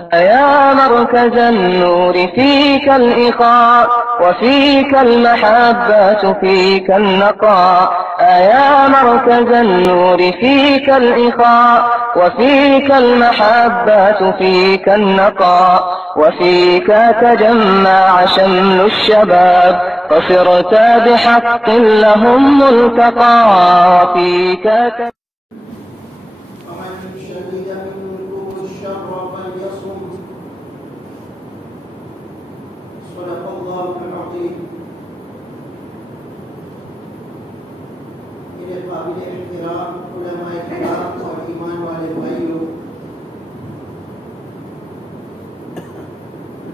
يا مركز النور فيك الإخاء وفيك المحبة فيك النقاء. يا مركز النور فيك الإخاء وفيك المحبة فيك النقاء. وفيك تجمع شمل الشباب فصرت بحق لهم ملتقى. وفيك میرے قابل احترام علماء کرام اور ایمان والے بھائیوں،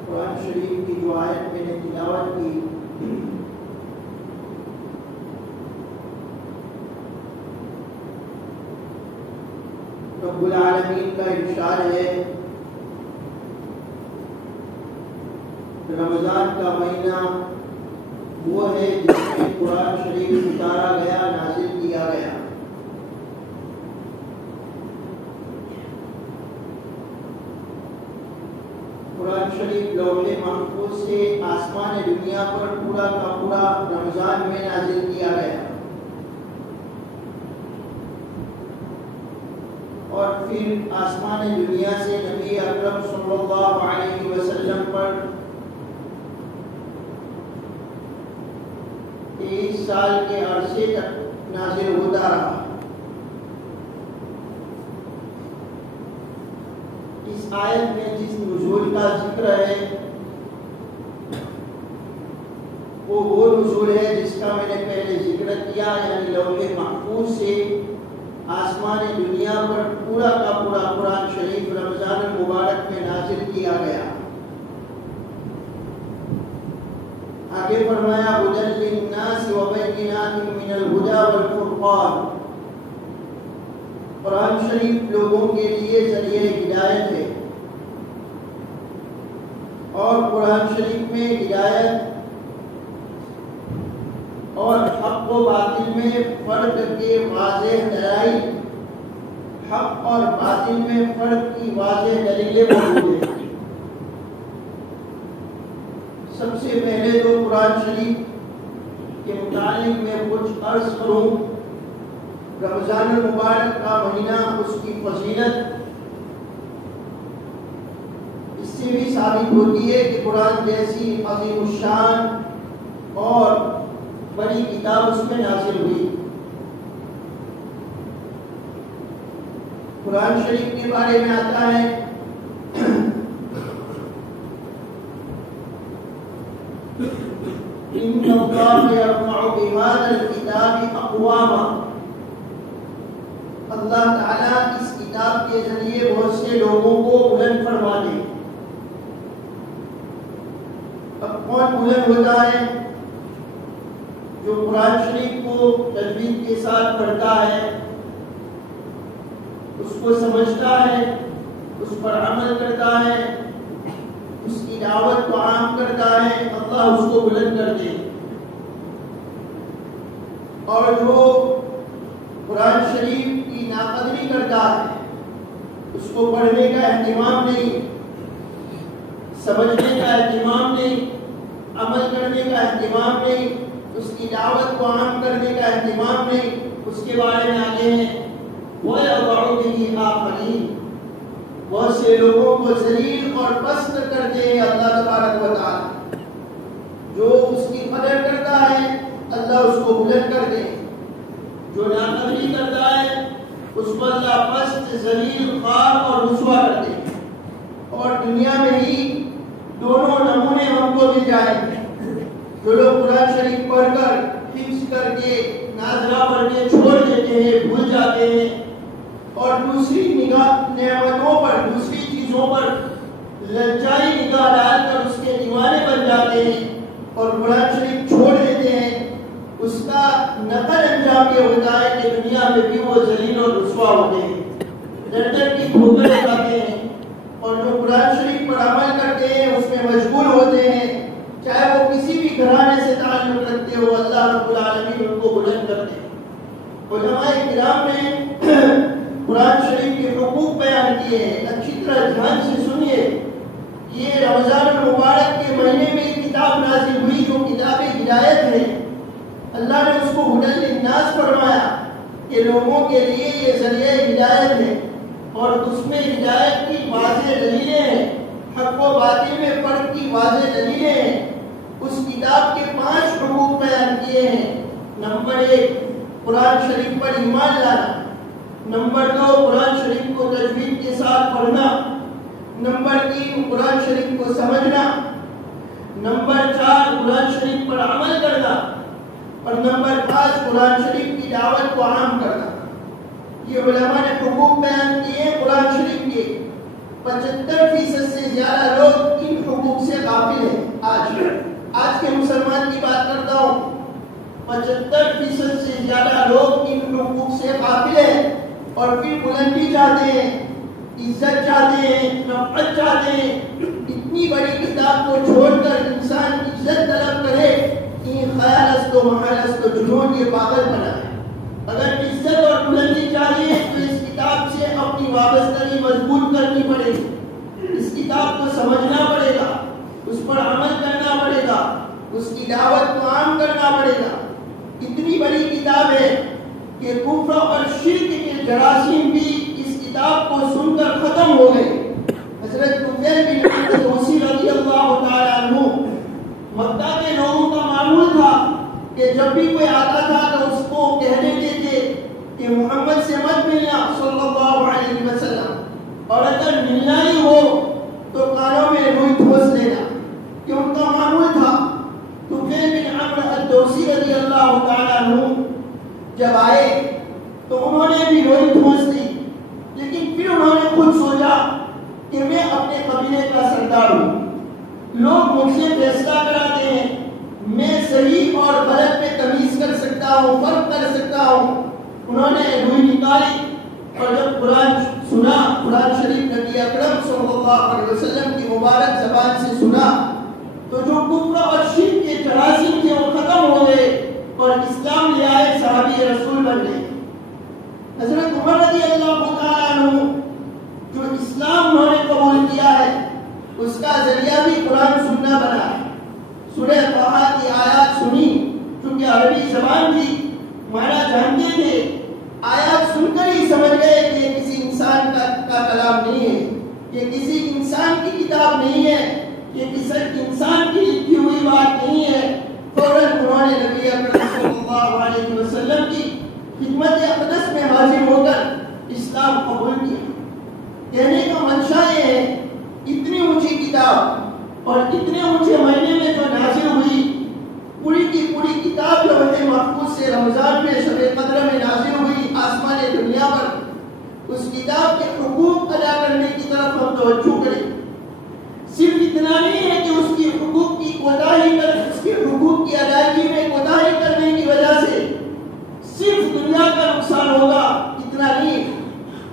قرآن شریف کی جو آیت میں نے تلاوت کی رب العالمین کا ارشاد ہے، رمضان کا مہینہ وہ ہے جس میں قرآن شریف اتارا گیا، نازل کیا گیا۔ قرآن شریف لوح محفوظ سے آسمان دنیا پر پورا کا پورا رمضان میں نازل کیا گیا، اور پھر آسمان دنیا سے نبی اکرم صلی اللہ علیہ وسلم پر 23 سال کے عرصے تک نازل ہوتا رہا۔ اس آیت میں جس نزول کا ذکر ہے وہ نزول ہے جس کا میں نے پہلے ذکر کیا، یعنی لوح محفوظ سے آسمان دنیا پر پورا کا پورا قرآن شریف رمضان المبارک میں نازل کیا گیا۔ آگے فرمایا ہدی للناس وبینات من الہدی والفرقان، قرآن شریف لوگوں کے لیے ذریعہ ہدایت ہے، اور قرآن شریف میں ہدایت اور حق و باطل میں فرق کے واضح دلائل، حق اور باطل میں فرق کی واضح دلیلیں موجود ہیں۔ سب سے پہلے تو قرآن شریف کے متعلق میں کچھ عرض کروں۔ رمضان المبارک کا مہینہ، اس کی فضیلت اس سے بھی ثابت ہوتی ہے کہ قرآن جیسی عظیم الشان اور بڑی کتاب اس میں نازل ہوئی۔ قرآن شریف کے بارے میں آتا ہے ان اللہ یرفع بہذا الکتاب اقواما، اللہ تعالیٰ اس کتاب کے ذریعے بہت سے لوگوں کو بلند فرما دے۔ اب کون بلند ہوتا ہے؟ جو قرآن شریف کو تجوید کے ساتھ پڑھتا ہے، اس کو سمجھتا ہے، اس پر عمل کرتا ہے، اس کی دعوت کو عام کرتا ہے، اللہ اس کو بلند کر دے۔ اور جو قرآن شریف کی ناقدری کرتا ہے، اس کو پڑھنے کا اہتمام نہیں، سمجھنے کا اہتمام نہیں، عمل کرنے کا اہتمام نہیں، اس کی دعوت کو عام کرنے کا اہتمام نہیں، اس کے بارے میں آگے ہیں وَيَضَعُ بِهِ آخَرِينَ، بہت سے لوگوں کو ذلیل اور پست کر دے اللہ تبارک و تعالی۔ جو اس کی قدر کرتا ہے اللہ اس کو بلند کر دے، جو ناقدری کرتا ہے اس کو اللہ پست، ذلیل، خوار اور رسوا کر دے۔ اور دنیا میں ہی دونوں نمونے ہم کو مل جائیں گے۔ جو لوگ قرآن شریف پڑھ کر حفظ کر کے ناظرہ پڑھ کے چھوڑ دیتے ہیں، بھول جاتے ہیں، اور دوسری نعمتوں پر، دوسری چیزوں پر للچائی نگاہ ڈال کر اس کے دیوانے بن جاتے ہیں اور قرآن شریف چھوڑ دیتے ہیں، اس کا نقل انجام یہ ہوتا ہے کہ دنیا میں بھی وہ ذلیل اور رسوا ہوتے ہیں، در کی ٹھوکر کھاتے ہیں، اور جو قرآن شریف پر عمل کرتے ہیں اس میں مشغول ہوتے ہیں، چاہے وہ کسی بھی گھرانے سے تعلق رکھتے ہو، اللہ رب العالمین ان کو بلند کرتے ہیں۔ علماء کرام نے قرآن شریف کے حقوق بیان کیے ہیں، اچھی طرح دھیان سے سنیے۔ رمضان المبارک کے مہینے میں یہ کتاب نازل ہوئی جو کتاب ہدایت ہے، اللہ نے اس کو ہدی للناس فرمایا کہ لوگوں کے لیے یہ ذریعہ ہدایت ہے، اور اس میں ہدایت کی واضح دلیلیں ہیں، حق و باطل میں فرق کی واضح دلیلیں ہیں۔ اس کتاب کے 5 حقوق بیان کیے ہیں۔ نمبر 1 قرآن شریف پر ایمان لانا، نمبر 2 قرآن شریف کو تجوید کے ساتھ پڑھنا، نمبر 3 قرآن شریف کو سمجھنا، نمبر 4 قرآن شریف پر عمل کرنا، اور نمبر 5 قرآن شریف کی دعوت کو عام کرنا۔ یہ علماء نے حقوق بیان کیے ہیں قرآن شریف کے۔ 75% سے زیادہ لوگ ان حقوق سے غافل ہیں۔ آج کے مسلمان کی بات کرتا ہوں، 75% سے زیادہ لوگ ان حقوق سے غافل ہیں، اور پھر بلندی چاہتے ہیں، عزت چاہتے ہیں، رفعت چاہتے ہیں۔ اتنی بڑی کتاب کو چھوڑ کر انسان عزت طلب کرے، یہ خیال است و محال است و جنون، یہ پاگل بنا ہے۔ اگر عزت اور بلندی چاہیے تو اس کتاب سے اپنی وابستگی مضبوط کرنی پڑے گی، اس کتاب کو سمجھنا پڑے گا، اس پر عمل کرنا پڑے گا، اس کی دعوت کو عام کرنا پڑے گا۔ اتنی بڑی کتاب ہے کہ کفر اور شرک کے جراثیم بھی اس کتاب کو سن کر ختم ہو گئے۔ حضرت طفیل بن دوسی رضی اللہ تعالیٰ عنہ، مکہ کے لوگوں کا معمول تھا کہ جب بھی کوئی آتا تھا تو اس کو کہہ دیتے تھے کہ محمد سے مت ملنا صلی اللہ علیہ وسلم، اور اگر ملنا ہی ہو تو کانوں میں روئی ٹھوس لینا، کہ ان کا معمول تھا۔ طفیل بن عمرو الدوسی رضی اللہ تعالیٰ عنہ جب آئے تو انہوں نے بھی روئی ٹھوس دی، لیکن پھر انہوں نے خود سوچا کہ میں اپنے قبیلے کا سردار ہوں، لوگ مجھ سے فیصلہ کراتے ہیں، میں صحیح اور غلط میں تمیز کر سکتا ہوں، فرق کر سکتا ہوں۔ انہوں نے روئی نکالی، اور جب قرآن سنا، قرآن شریف نبی اکرم صلی اللہ علیہ وسلم کی مبارک زبان سے سنا، تو جو کفر اور شرک کے جراثیم تھے وہ ختم ہو گئے، اور اسلام لے آئے، صحابی رسول بن گئے۔ حضرت عمر رضی اللہ تعالیٰ عنہ جو اسلام انہوں نے قبول کیا ہے، اس کا ذریعہ بھی قرآن سننا بنا ہے۔ سورہ طہ کی آیات سنی، چونکہ عربی زبان تھی، معنی جانتے تھے، آیات سن کر ہی سمجھ گئے کہ یہ کسی انسان کا کلام نہیں ہے، یہ کسی انسان کی کتاب نہیں ہے، یہ کسی انسان کی لکھی ہوئی بات نہیں ہے۔ فوراً انہوں نے نبی اکرم صلی اللہ علیہ وسلم کی خدمت اقدس میں حاضر ہو کر اسلام قبول کیا۔ کہنے کا منشا یہ ہے، اتنی اونچی کتاب اور اتنے اونچے مہینے میں جو نازل ہوئی، پوری کی پوری کتاب لوح محفوظ سے رمضان میں شب قدر میں نازل ہوئی آسمان دنیا پر، اس کتاب کے حقوق ادا کرنے کی طرف ہم توجہ کریں۔ صرف اتنا نہیں ہے کہ اس کی حقوق کی کوتاہی کر، اس کے حقوق کی ادائیگی میں کوتاہی کرنے کی وجہ سے صرف دنیا کا نقصان ہوگا، اتنا نہیں،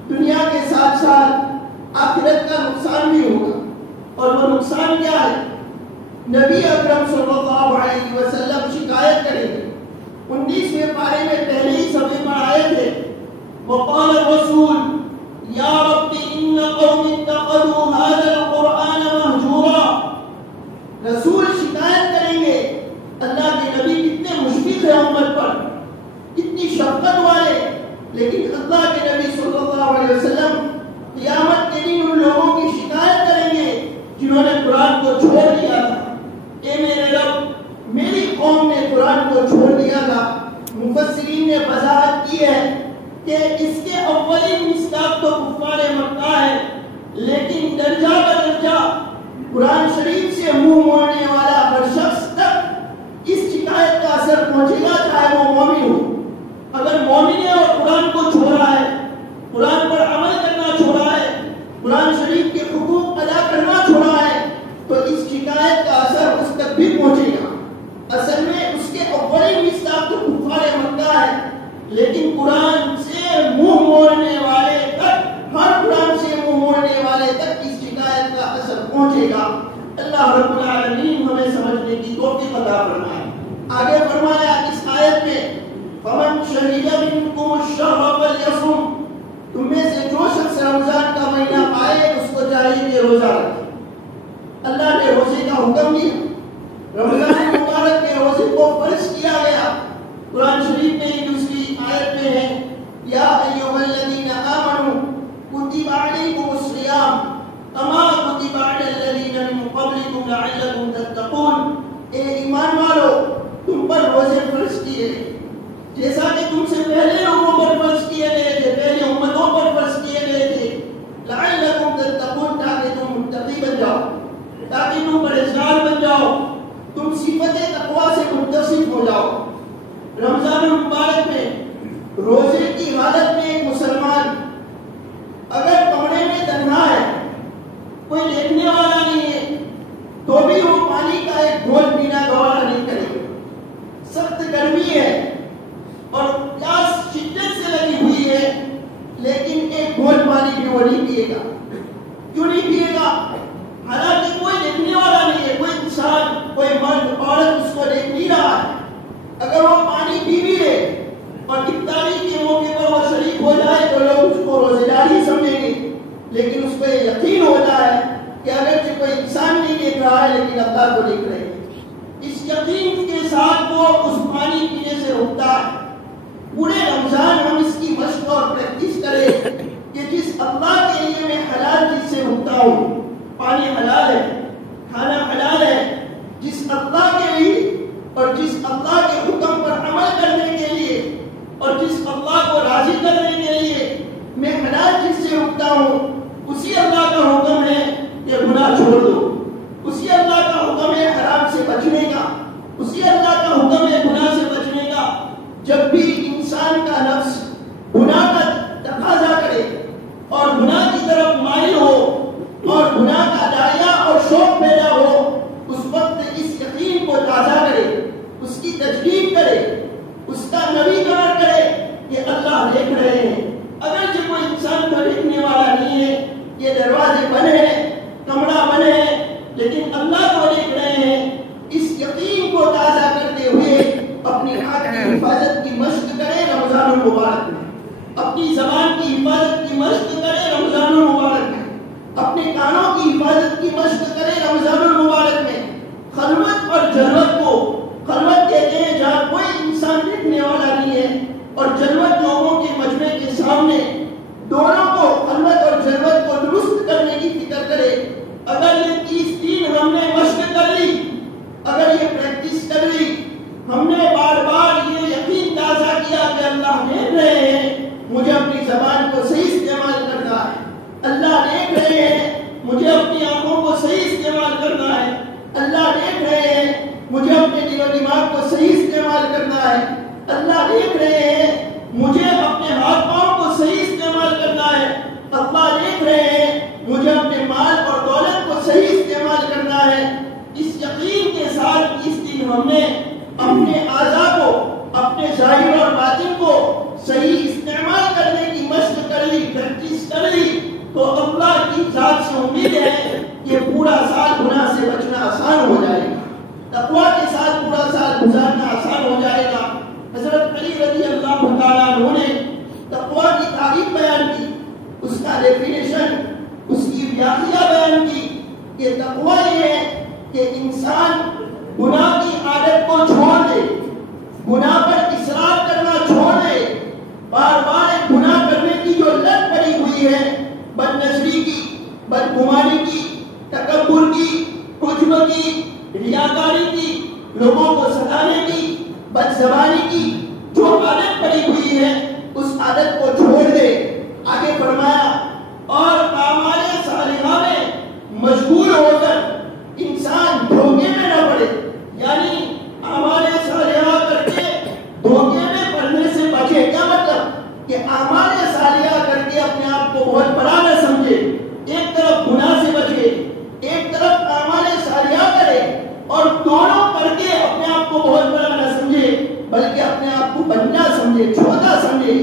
دنیا کے ساتھ ساتھ آخرت کا نقصان بھی ہوگا۔ اور وہ نقصان کیا ہے؟ نبی اکرم صلی اللہ علیہ وسلم شکایت کریں گے۔ 19ویں پارے میں پہلے ہی صفحے پر آئے تھے، وقال الرسول یا رب ان قوم اتخذوا هذا القرآن مہجورا۔ رسول شکایت کریں گے، اللہ کے نبی کتنے مشفق ہیں امت پر، کتنی شفقت والے، لیکن اللہ کے نبی صلی اللہ علیہ وسلم قیامت کے دن ان لوگوں کی شکایت کریں گے جنہوں نے قرآن کو چھوڑ دیا تھا۔ اے میرے رب، میری قوم نے قرآن کو چھوڑ دیا تھا۔ مفسرین نے وضاحت کی ہے کہ اس کے اولین مصداق تو کفار مکہ ہے، لیکن درجہ بدرجہ قرآن شریف سے منہ موڑنے والا ہر شخص تک اس شکایت کا اثر پہنچے گا، چاہے وہ مومن ہو۔ اگر مومن ہے اور قرآن کو چھوڑا ہے، قرآن پر عمل کرنا چھوڑا ہے، قرآن شریف کے حقوق ادا کرنا چھوڑا ہے، تو اس شکایت کا اثر اس تک بھی پہنچے گا۔ اصل میں اس کے اولین مصداق تو کفار مکہ ہے، لیکن قرآن سے منہ موڑنے والے تک، ہر قرآن سے منہ موڑنے والے تک اس شکایت کا اثر پہنچے گا۔ اللہ رب العالمین ہمیں سمجھنے کی توفیق عطا فرمائے۔ آگے فرمایا اس آیت میں، فمن شہد منکم الشہر فلیصم، تم میں سے جو شخص رمضان کا مہینہ پائے اس کو چاہیے کہ روزہ رکھے۔ اللہ نے کا حکم دیا. رمضان مبارک کے روزے کو فرض کیا گیا. قرآن شریف میں دوسری آیت میں ہے یا ایھا الذین آمنوا کتب علیکم الصیام کما کتب علی الذین من قبلکم لعلکم تتقون. اے ایمان والو تم پر روزے فرض کیے گئے جیسا کہ تم سے پہلے لوگوں پر فرض کیے گئے تھے, پہلے امتوں پر فرض کیے گئے تھے. لعلکم تتقون تاکہ تم متقی بن جاؤ, تاکہ تم پرہیزگار بن جاؤ, تم صفت تقویٰ سے متصف ہو جاؤ. رمضان المبارک میں روزے کی حالت میں ایک مسلمان اگر کمرے میں تنہا ہے, کوئی دیکھنے والا نہیں ہے, تو بھی وہ پانی کا ایک گھول پینا گوارا نہیں کرے گا. سخت گرمی ہے اور پیاس شدت سے لگی ہوئی ہے, لیکن ایک گھول پانی بھی وہ نہیں پیے گا. کیوں نہیں پیے گا؟ حالانکہ کوئی دیکھنے والا نہیں ہے, کوئی انسان, کوئی مرد عورت اس کو دیکھ نہیں رہا ہے. اگر وہ پانی پی بھی لے اور افطاری کے موقع پر وہ شریک ہو جائے تو لوگ اس کو روزے دار ہی سمجھیں گے, لیکن اس کو یہ یقین ہوتا ہے کہ اگرچہ کوئی انسان نہیں دیکھ رہا ہے لیکن اللہ کو دیکھ رہے ہیں. اس یقین کے ساتھ وہ اس پانی پینے سے رکتا ہے. پورے رمضان ہم اس کی مشق اور پریکٹس کریں کہ جس اللہ کے لیے میں حلال چیز سے رکتا ہوں, پانی حلال ہے, کھانا حلال ہے, جس اللہ کے لیے اور جس اللہ کے حکم پر عمل کرنے کے لیے اور جس اللہ کو راضی کرنے کے لیے میں حلال چیز سے رکتا ہوں, اسی اللہ کا حکم ہے کہ گناہ چھوڑ دو. اسی اللہ کا حکم ہے حرام سے بچنے کا. اسی اللہ کا حکم ہے گناہ سے بچنے کا. جب بھی انسان کا نفس گناہ کا تقاضا کرے اور گناہ کی طرف مائل ہو اور گناہ کا دائرہ اور شوق پیدا ہو, اس وقت اس یقین کو تازہ کرے, اس کی تجدید کرے, اس کا نویکرن کرے کہ اللہ دیکھ رہے ہیں. اگرچہ کوئی انسان کو دیکھنے والا نہیں ہے, یہ دروازے بند ہیں, کمرہ بند ہے, لیکن اللہ کو دیکھ رہے ہیں. اس یقین کو تازہ کرتے ہوئے اپنی آنکھ کی حفاظت کی مشق کرے رمضان المبارک میں, اپنی زبان کی حفاظت کی مشق کرے رمضان المبارک میں, اپنے کانوں کی حفاظت کی مشق کرے رمضان المبارک میں. خلوت اور جلوت کو, خلوت کہتے ہیں جہاں کوئی انسان دیکھنے والا نہیں ہے, اور جلوت لوگوں کے مجمع کے سامنے, دونوں کو, خلوت اور جلوت کو درست کرنے کی فکر کرے. اگر یہ 30 دن ہم نے مشق کر لی, اگر یہ پریکٹس کر لی, ہم نے بار بار یہ یقین تازہ کیا کہ اللہ دیکھ رہے ہیں, مجھے اپنی زبان کو صحیح استعمال کرنا ہے, اللہ دیکھ رہے ہیں, مجھے اپنی آنکھوں کو صحیح استعمال کرنا ہے, اللہ دیکھ رہے ہیں, مجھے اپنے دل و دماغ کو صحیح استعمال کرنا ہے, اللہ دیکھ رہے ہیں, مجھے اپنے ہاتھ پاؤں کو صحیح استعمال کرنا ہے, اللہ دیکھ رہے ہیں, مجھے اپنے مال اور دولت کو صحیح استعمال کرنا ہے. اس یقین کے ساتھ اس دن ہم نے اپنے اعضاء کو, اپنے ظاہر اور باطن کو صحیح استعمال کرنے کی مشق کر لی, پریکٹس کر لی, تو اللہ کی ذات سے امید ہے کہ پورا سال گناہ سے بچنا آسان ہو جائے گا, تقویٰ کے ساتھ پورا سال گزارنا آسان ہو جائے گا. حضرت علی رضی اللہ تعالیٰ عنہ نے تقویٰ کی تعریف بیان کی, اس کا ڈیفینیشن, اس کی ویاخیا بیان کی کہ تقویٰ یہ ہے کہ انسان گناہ کی عادت کو چھوڑ دے, گناہ پر اصرار کرنا چھوڑ دے, بار بار گناہ کرنے کی جو لت پڑی ہوئی ہے, بد نظری کی, بدگمانی کی, تکبر کی, عجب کی, ریاکاری کی, لوگوں کو ستانے کی, بد زبانی کی جو عادت پڑی ہوئی ہے, اس عادت کو چھوڑ دے. آگے فرمایا اور اعمال صالحہ میں مشغول ہو کر انسان دھوکے میں نہ پڑے, یعنی اعمال صالحہ کر کے دھوکے میں پڑنے سے بچے. کیا مطلب کہ اعمال صالحہ کر کے اپنے آپ کو بہت بڑا نہ سمجھے, ایک طرف گناہ سے بچے, ایک طرف اعمال صالحہ کرے, اور دونوں کر کے اپنے آپ کو بہت بڑا نہ سمجھے بلکہ اپنے آپ کو بننا سمجھے, چھوٹا سمجھے,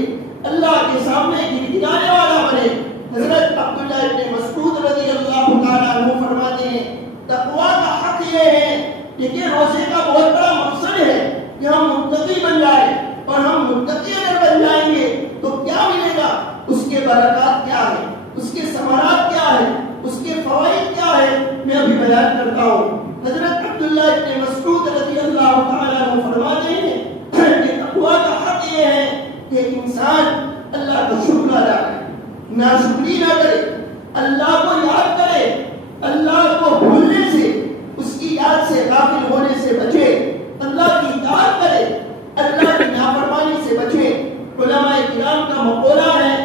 اللہ کے سامنے گڑگڑانے والا بنے. حضرت عبداللہ ابن مسعود رضی اللہ تعالیٰ عنہ فرماتے ہیں تقویٰ کا حق یہ ہے کہ روزے کا بہت بڑا مقصد ہے کہ ہم متقی بن جائیں, اور ہم متقی اگر بن جائیں گے تو کیا ملے گا, اس کے برکات کیا ہے, اس کے ثمرات کیا ہے, اس کے فوائد کیا ہے, میں ابھی بیان کرتا ہوں۔ حضرت عبداللہ ابن مسعود رضی اللہ تعالیٰ عنہ فرماتے ہیں کہ تقویٰ کا حق یہ ہے کہ انسان اللہ کا شکر ادا کرے، ناشکری نہ کرے، اللہ کو یاد کرے، اللہ کو بھولنے سے، اس کی یاد سے غافل ہونے سے بچے، اللہ کی اطاعت کرے، اللہ کی نافرمانی سے بچے۔ علماء کرام کا مقولہ ہے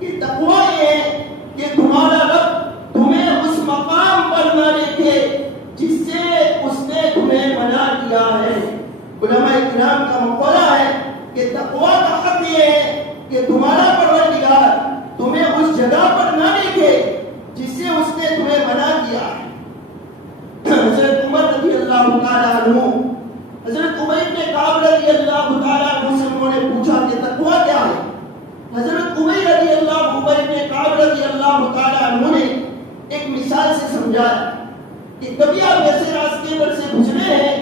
کہ تقویٰ یہ ہے کہ تمہارا رب تمہیں اس مقام پر نہ رکھے جس سے اس نے تمہیں منع کیا ہے۔ علماء کرام کا مقولہ ہے کہ تقویٰ کا حق یہ ہے کہ تمہارا پروردگار تمہیں اس جگہ پر نہ رکھے جس سے اس نے تمہیں منع کیا ہے۔ حضرت عمر رضی اللہ تعالیٰ عنہ، حضرت عمر بن کعب رضی اللہ تعالیٰ عنہ سے انہوں نے پوچھا کہ تقویٰ کیا ہے؟ حضرت عمر بن کعب رضی اللہ تعالیٰ عنہ نے ایک مثال سے سمجھایا کہ کبھی آپ ایسے راستے پر سے گزرے ہیں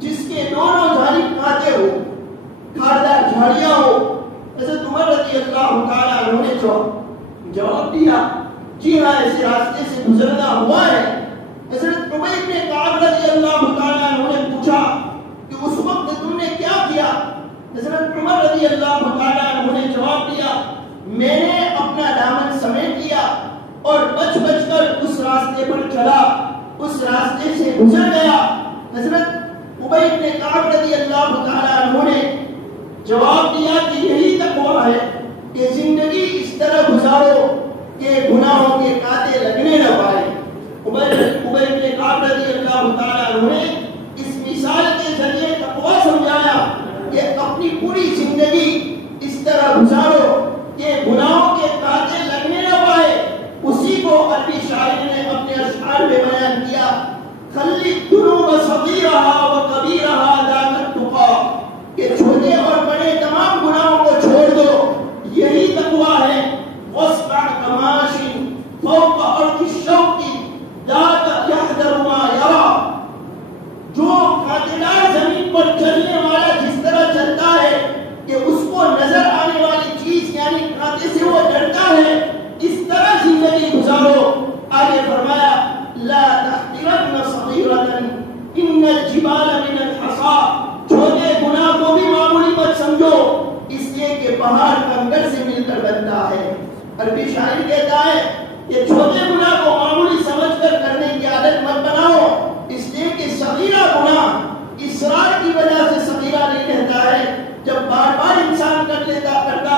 جس کے دونوں جانب کانٹے ہو، کھاردار جھاڑیاں ہو۔ حضرت عمر رضی اللہ تعالیٰ عنہ نے جواب دیا، جی ہاں ایسے راستے سے گزرنا ہوا ہے۔ حضرت عمر بن کعب رضی اللہ تعالیٰ عنہ نے پوچھا کہ اس وقت تم نے کیا کیا؟ حضرت عمر رضی اللہ تعالیٰ عنہ نے جواب دیا، میں نے اپنا دامن سمیٹ لیا اور بچ بچ کر اس راستے پر چلا، اس راستے سے گزر گیا۔ حضرت عمر بن کعب رضی اللہ تعالیٰ عنہ نے جواب دیا کہ یہی تقویٰ ہے کہ زندگی اس طرح گزارو کہ گناہوں کے کانٹے لگنے نہ پائے۔ عمر بن کعب رضی اللہ تعالیٰ عنہ نے اس مثال کے ذریعے تقویٰ سمجھایا کہ اپنی پوری زندگی اس طرح گزارو کہ گناہوں کے کانٹے لگنے نہ پائے۔ اسی کو عربی شاعر نے اپنے اشعار میں بیان کیا، خلی الذنوب صغیرہا و کبیرہا ذاک التقیٰ، کہ چھوٹے اور بڑے تمام گناہوں کو چھوڑ دو، یہی تقویٰ ہے۔ واصبع کماشی فوق ارض الشوق ذاک یحذر ما یرا، جو کانٹےدار زمین پر چلنے والا جس طرح چلتا ہے کہ اس کو نظر آنے والی چیز یعنی کانٹے سے وہ ڈرتا ہے، اس طرح زندگی گزارو۔ آگے فرمایا، لا تحقرن صغیرۃ ان الجبال من الحصى، چھوٹے گناہ کو بھی معمولی مت سمجھو، اس لیے کہ پہاڑ کنکر سے مل کر بنتا ہے۔ عربی شاعر کہتا ہے کہ چھوٹے گناہ کو معمولی سمجھ کر کرنے کی عادت مت بناؤ، اس لیے کہ صغیرہ گناہ اصرار کی وجہ سے صغیرہ نہیں رہتا ہے، جب بار بار انسان کرتا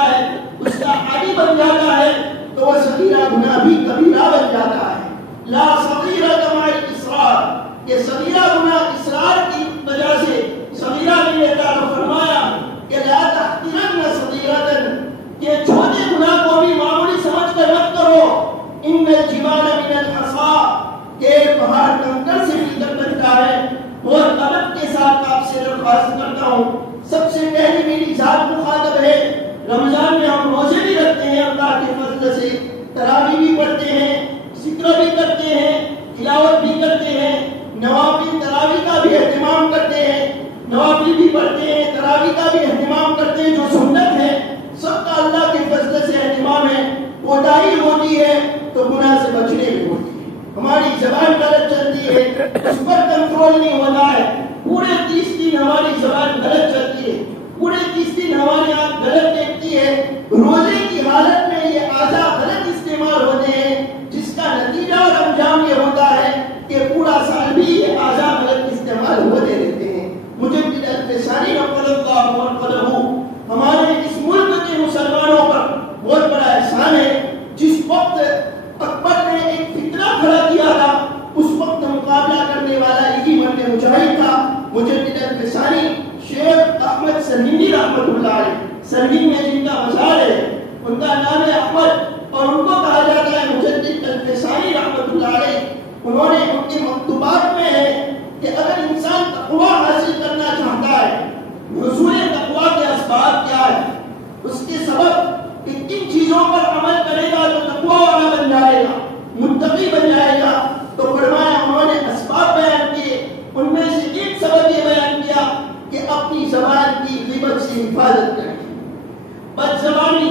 ہے، اس کا عادی بن جاتا ہے تو وہ صغیرہ گناہ بھی کبیرہ بن جاتا ہے۔ لا صغیرۃ مع الاصرار، کہ صغیرہ گناہ اصرار کی وجہ سے صغیرہ نہیں رہتا۔ تو فرمایا کہ لا تحقرن صغیرۃ، کہ چھوٹے گناہ کو بھی معمولی سمجھ کر مت کرو۔ ان الجبال من الحصى، کہ پہاڑ کنکر سے مل کر بنتا ہے۔ اور ادب کے ساتھ آپ سے درخواست کرتا ہوں، سب سے پہلے میری ذات مخاطب ہے۔ رمضان میں ہم روزے بھی رکھتے ہیں، اللہ کے فضل سے تراویح بھی پڑھتے ہیں، ذکر بھی کرتے ہیں، تلاوت بھی کرتے ہیں، نوافل تراویح کا بھی اہتمام کرتے ہیں، نوافل بھی پڑھتے ہیں، تراویح کا بھی اہتمام کرتے ہیں جو سنت ہے، سب کا اللہ کے فضل سے اہتمام ہے۔ کوتاہی ہوتی ہے تو گناہ سے بچنے میں ہوتی ہے، ہماری زبان غلط چلتی ہے، اس پر کنٹرول نہیں ہوتا ہے، پورے 30 دن ہماری زبان غلط چلتی ہے، پورے 30 دن ہماری آنکھ غلط دیکھتی ہے، روزے کی حالت میں یہ اعضاء غلط استعمال ہوتے ہیں، جس کا نتیجہ اور انجام یہ ہوتا ہے کہ پورا سال بھی یہ اعضاء غلط استعمال ہوتے رہتے ہیں۔ مجدد الفسانی نقل اللہ عنہ، ہمارے اس ملک کے مسلمانوں پر بہت بڑا احسان ہے۔ جس وقت اکبر نے ایک فتنہ کھڑا کیا تھا، اس وقت مقابلہ کرنے والا یہی مرد مجاہد تھا، مجدد الفسانی شیخ احمد سرہندی رحمۃ اللہ علیہ، سرہند میں جن کا مزار ہے، ان کا نام ہے احمد اور ان کو کہا جاتا ہے مجدد الفسانی رحمۃ اللہ علیہ۔ انہوں نے ان کے مکتوبات میں ہے کہ اگر انسان تقویٰ حاصل کرنا چاہتا ہے، حصول تقویٰ کے اسباب کیا ہے، اس کے سبب کہ کن چیزوں پر عمل کرے گا تو تقویٰ والا بن جائے گا، متقی بن جائے گا، تو فرمایا انہوں نے اسباب بیان کیے، ان میں سے ایک سبب یہ بیان کیا کہ اپنی زبان کی غیبت سے حفاظت کرے، بد زبانی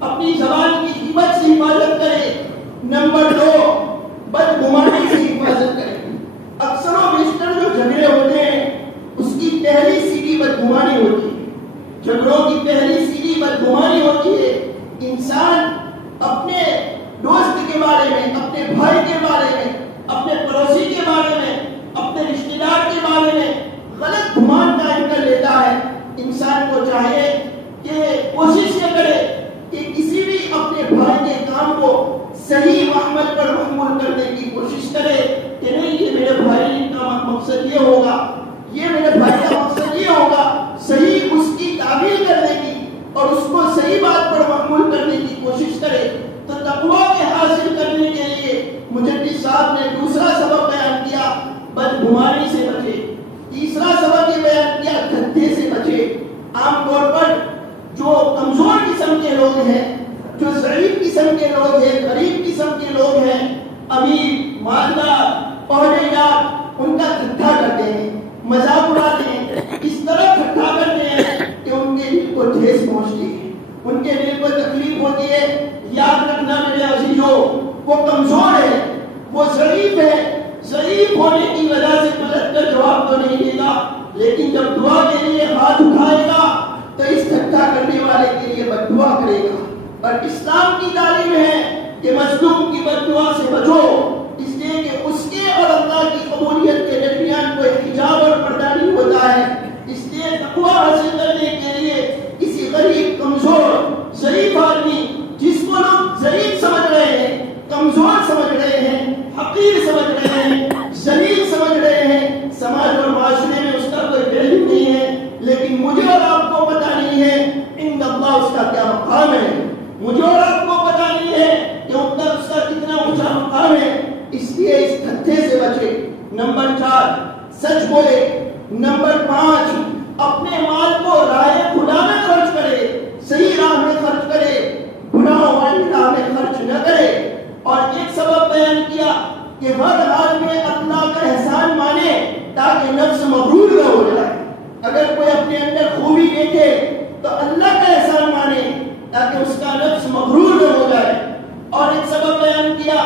اپنی زبان کی غیبت سے حفاظت کرے۔ نمبر 2، بدگمانی سے حفاظت کرے۔ ضعیف ہونے کی وجہ سے پلٹ کر جواب تو نہیں دے گا، لیکن جب دعا کے لیے ہاتھ اٹھائے گا تو اس ٹھٹا کرنے والے کے لیے بد دعا کرے گا۔ اور اسلام کی تعلیم ہے کہ مظلوم کی بد دعا سے بچو، اس لیے کہ اس کے اور اللہ کی قبولیت کے درمیان کوئی حجاب اور پردہ نہیں ہوتا ہے۔ اس لیے تقویٰ حاصل کرنے کے لیے کسی غریب، کمزور، ضعیف آدمی جس کو لوگ ضعیف سمجھ رہے ہیں، کمزور سمجھ رہے ہیں، حقیر سمجھ رہے ہیں، ذلیل سمجھ رہے ہیں، سماج اور معاشرے میں اس کا کوئی ویلیو نہیں ہے، لیکن مجھے اور آپ کو پتہ نہیں ہے عند اللہ اس کا کیا مقام ہے، مجھے اور آپ کو پتہ نہیں ہے کہ اس کا کتنا اونچا مقام ہے۔ اس لیے اس ٹھٹے سے بچے۔ نمبر 4 سچ بولے۔ نمبر 5 اپنے مال کو راہ خدا میں خرچ کرے، صحیح راہ میں خرچ کرے، گناہوں والی راہ میں خرچ نہ کرے۔ اور ایک سبب بیان کیا کہ ہر حال میں اللہ کا احسان مانے تاکہ نفس مغرور نہ ہو جائے۔ اگر کوئی اپنے اندر خوبی دیکھے تو اللہ کا احسان مانے تاکہ اس کا نفس مغرور نہ ہو جائے۔ اور ایک سبب بیان کیا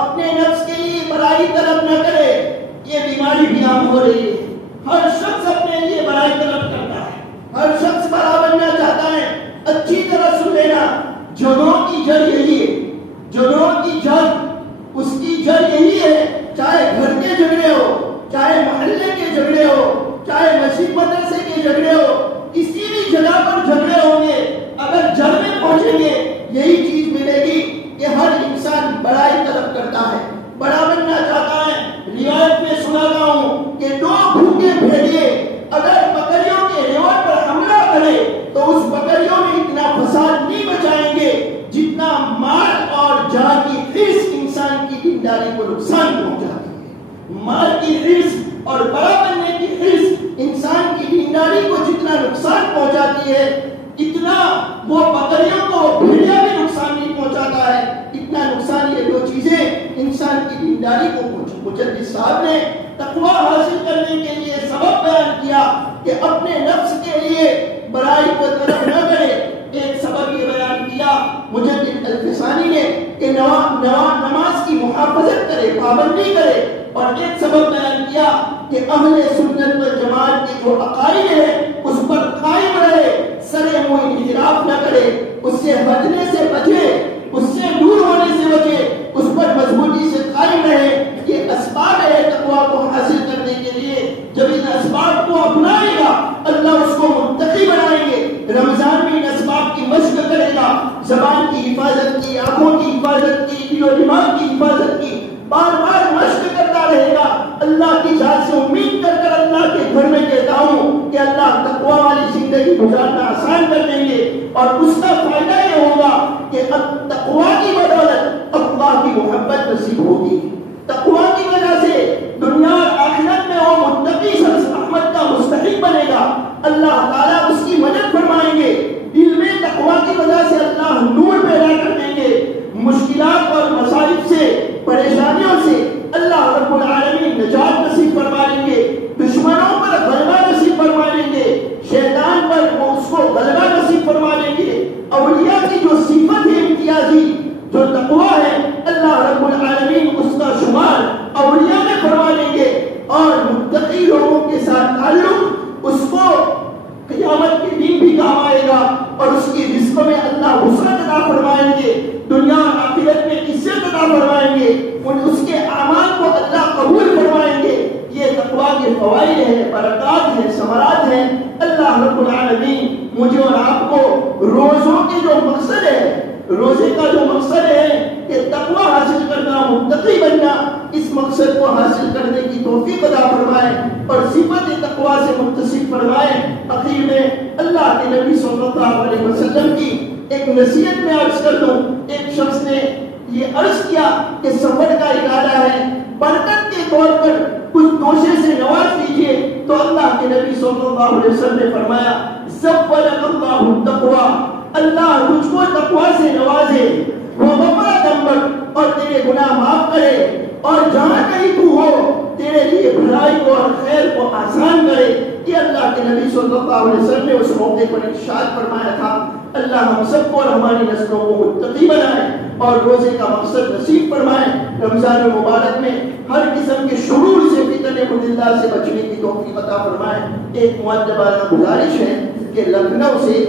اپنے نفس کے لیے برائی طلب نہ کرے، یہ بیماری بھی عام ہو رہی ہے۔ ہر شخص اپنے لیے برائی طلب کرتا ہے، ہر شخص بڑا بننا چاہتا ہے۔ اچھی طرح سن لینا، جھگڑوں کی جڑ یہی ہے، جھگڑوں کی جڑ، اس کی جڑ یہی ہے، چاہے گھر کے جھگڑے ہو، چاہے محلے کے جھگڑے ہو، چاہے مسجد مدرسے کے جھگڑے ہو، کسی بھی جگہ پر جھگڑے ہوں گے، اگر جڑ میں پہنچیں گے یہی چیز ملے گی کہ ہر انسان بڑائی طلب کرتا ہے، بڑا بننا چاہتا ہے۔ روایت میں سناتا ہوں کہ 2 بھوکے بھیڑیے اگر بکریوں کے ریوڑ پر حملہ کرے تو اس بکریوں میں اتنا فساد نہیں بچائیں گے جتنا مال اور جان کی حرص انسان کی دینداری کو نقصان پہنچاتی ہے۔ مال کی حرص اور بڑا بننے کی حرص انسان کی دینداری کو جتنا نقصان پہنچاتی ہے، اتنا وہ بکریوں کو بھیڑیا بھی نقصان نہیں پہنچاتا ہے، اتنا نقصان یہ 2 چیزیں انسان کی دینداری کو پہنچاتی۔ مجدد صاحب نے تقویٰ حاصل کرنے کے لیے سبب بیان کیا کہ اپنے نفس کے لیے برائی کو طلب نہ کرے۔ ایک سبب یہ بیان کیا مجدد الفسانی نے کہ نماز کی محافظت کرے، پابندی کرے۔ اور ایک سبب بیان کیا کہ اہل سنت والجماعت کے جو عقائد ہیں اس پر قائم رہے، سرے منہ انحراف نہ کرے، اس سے ہٹنے سے بچے، اس سے دور ہونے سے بچے، اس پر مضبوطی سے قائم رہے۔ یہ اسباب ہے تقویٰ کو حاصل کرنے کے لیے۔ جب ان اسباب کو اپنائے گا اللہ اس کو متقی بنائیں گے۔ رمضان میں ان اسباب کی مشق کرے گا، زبان کی حفاظت کی، آنکھوں کی حفاظت کی، دل و دماغ کی حفاظت کی، بار بار مشق کرتا رہے گا۔ اللہ کی ذات سے امید کر کر اللہ کے گھر میں کہتا ہوں کہ اللہ تقویٰ والی زندگی گزارنا آسان کر دیں گے، اور اس کا فائدہ یہ ہوگا کہ تقویٰ کی بدولت اللہ کی محبت نصیب ہوگی۔ تقویٰ کی وجہ سے دنیا اور آخرت میں وہ متقی شخص رحمت کا مستحق بنے گا، اللہ تعالیٰ اس کی مدد فرمائیں گے۔ دل میں تقویٰ کی وجہ سے اللہ نور پیدا کر دیں گے، مشکلات اور مصائب سے، پریشانیوں سے اللہ رب العالمین نجات نصیب فرمائیں گے، دشمنوں پر غلبہ نصیب فرمائیں گے، شیطان پر وہ اس کو غلبہ نصیب فرمائیں گے۔ اولیاء کی جو صفت ہے امتیازی، جو تقویٰ ہے، اللہ رب العالمین اس کا شمار اولیاء میں فرما لیں گے، اور متقی لوگوں کے ساتھ تعلق اس کو قیامت کے دن بھی کام آئے گا، اور اس کی رزق میں اللہ وسعت عطا فرمائیں گے، دنیا اور آخرت میں عزت عطا فرمائیں گے، اس کے اعمال کو اللہ قبول فرمائیں گے۔ یہ تقویٰ کے فوائد ہیں، برکات ہیں، ثمرات ہیں۔ اللہ رب العالمین مجھے اور آپ کو روزوں کے جو مقصد ہے، روزے کا جو مقصد ہے کہ تقویٰ حاصل کرنا، متقی بننا، اس مقصد کو حاصل کرنے کی توفیق عطا فرمائے اور صفت تقویٰ سے متصف فرمائے۔ اخیر میں اللہ کے نبی صلی اللہ علیہ وسلم کی ایک نصیحت میں عرض کر دوں۔ ایک شخص نے یہ عرض کیا کہ سفر کا ارادہ ہے، برکت کے طور پر کچھ توشے سے نواز دیجئے، تو اللہ کے نبی صلی اللہ علیہ وسلم نے فرمایا زوّلک اللہ التقویٰ، اللہ تجھ کو تقویٰ سے نوازے، وغفر ذنبک، اور تیرے گناہ معاف کرے، اور جہاں کہیں تو ہو تیرے لیے بھلائی کو اور خیر کو آسان کرے۔ یہ اللہ کے نبی صلی صلی اللہ علیہ وسلم نے اس موقع پر ارشاد فرمایا تھا اللہ ہم سب کو اور ہماری نسلوں کو متقی بنائے اور روزے کا مقصد نصیب فرمائے. رمضان المبارک میں ہر قسم کے شرور سے فتن مضلہ سے بچنے کی توفیق عطا فرمائے. ایک مؤدبانہ گزارش ہے کہ لکھنؤ سے